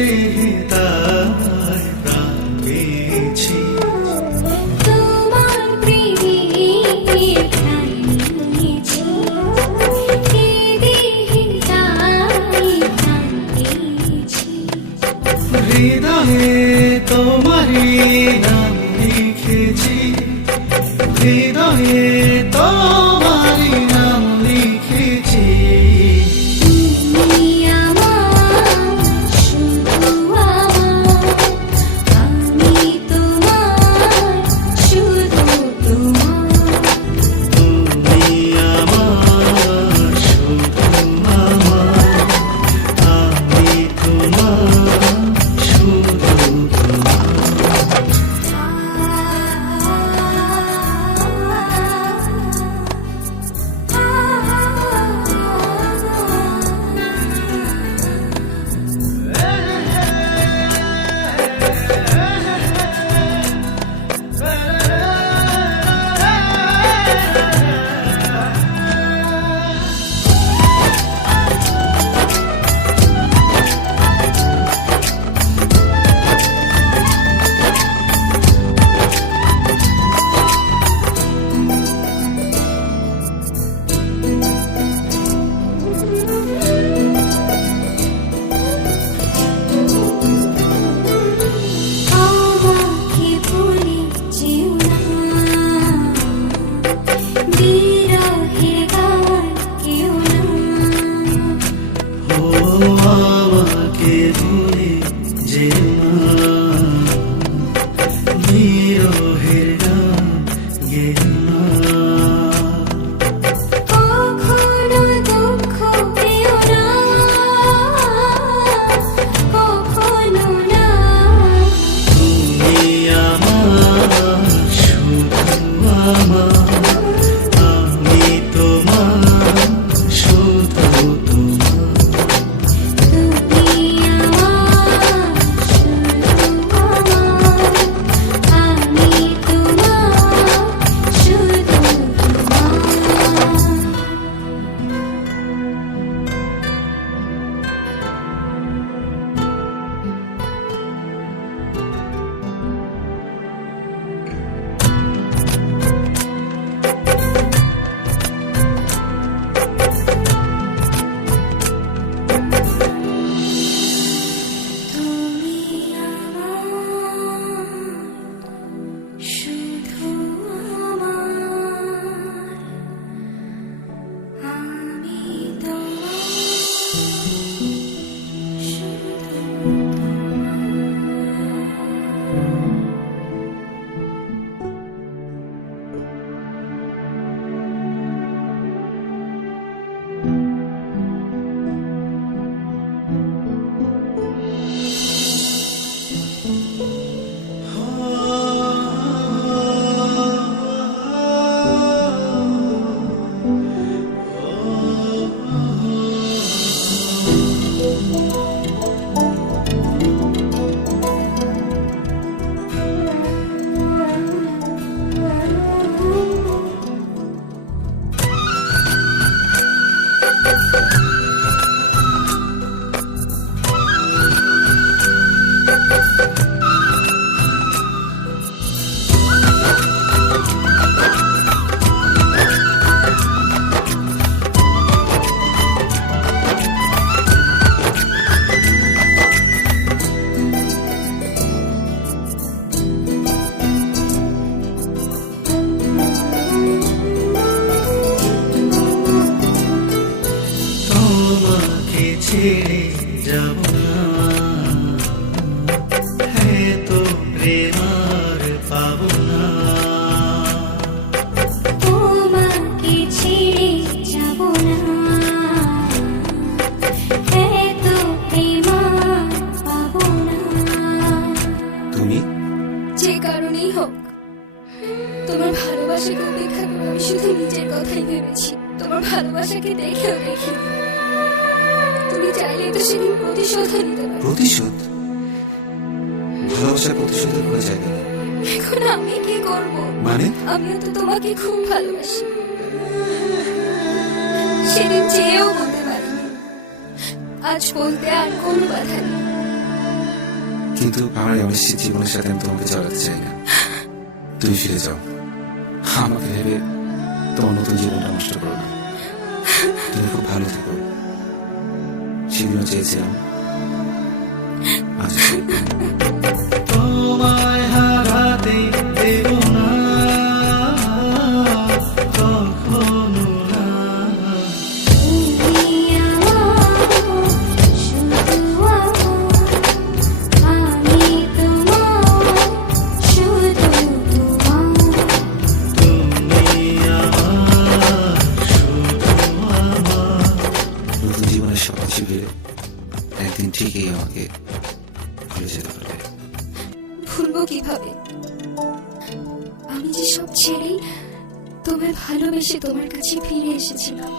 দেহে তাই প্রাণ পেয়েছি। তোমার প্রেমে প্রাণ নিয়েছি, এই দেহে তাই প্রাণ পেয়েছি। হৃদয়ে তোমারই নাম লিখেছি, হৃদয়ে তোমারই নাম লিখেছি। তুমি আমার, শুধু আমার, আমি তোমার, শুধু তোমার। তুমি আমার, শুধু আমার, আমি তোমার, শুধু আমাকে ভুলে যেও না, বিরহের গান কেউ না। ও আমাকে ভুলে যেও না, বিরহের গান গেও না। কখনো দুঃখ পেও না, কখনো না। তুমি আমার, শুধু আমার, আমি তোমার, শুধু তোমার। তুমি আমার, শুধু আমার, আমি তোমার, শুধু তোমার। তুমি আমার, শুধু আমার, আমি তোমার, শুধু তোমাকে ছেড়ে যাব না, এত প্রেম আর পাবো না। তোমাকে ছেড়ে যাব না, এত প্রেম আর পাবো না। তুমি যে কারণেই হোক, তোমার ভালোবাসাকে উপেক্ষা করে আমি শুধু নিজের কথাই ভেবেছি। তোমার ভালোবাসাকে দেখেও দেখিনি। তুমি চাইলে তো সেদিন প্রতিশোধ নিতে পারো। প্রতিশোধ? ভালোবাসার প্রতিশোধের কোনো জায়গা নেই। এখন আমি কি করব? মানে? আমিও তো তোমাকে খুব ভালোবাসি। সেদিন চেয়েও বলতে পারিনি, আজ বলতে আর কোনো বাধা নেই। কিন্তু আমার এই অনিশ্চিত জীবনের সাথে আমি তোমাকে জড়াতে চাই না। তুমি ফিরে যাও, আমাকে ভেবে তোমার নতুন জীবনটা নষ্ট করো না। তুমি খুব ভালো থেকো, সেদিনও চেয়েছিলাম, আজ তোমায় হারাতে দেব না কখনো না। তুমি আমার, শুধু আমার, আমি তোমার, শুধু তোমার। তুমি আমার, শুধু আমার। নতুন জীবনের সব কিছু ঘিরে একদিন ঠিকই আমাকে ভুলে যেতে পারবে। ভুলবো কিভাবে? আমি যে সব ছেড়েই তোমায় ভালোবেসে তোমার কাছে ফিরে এসেছিলাম।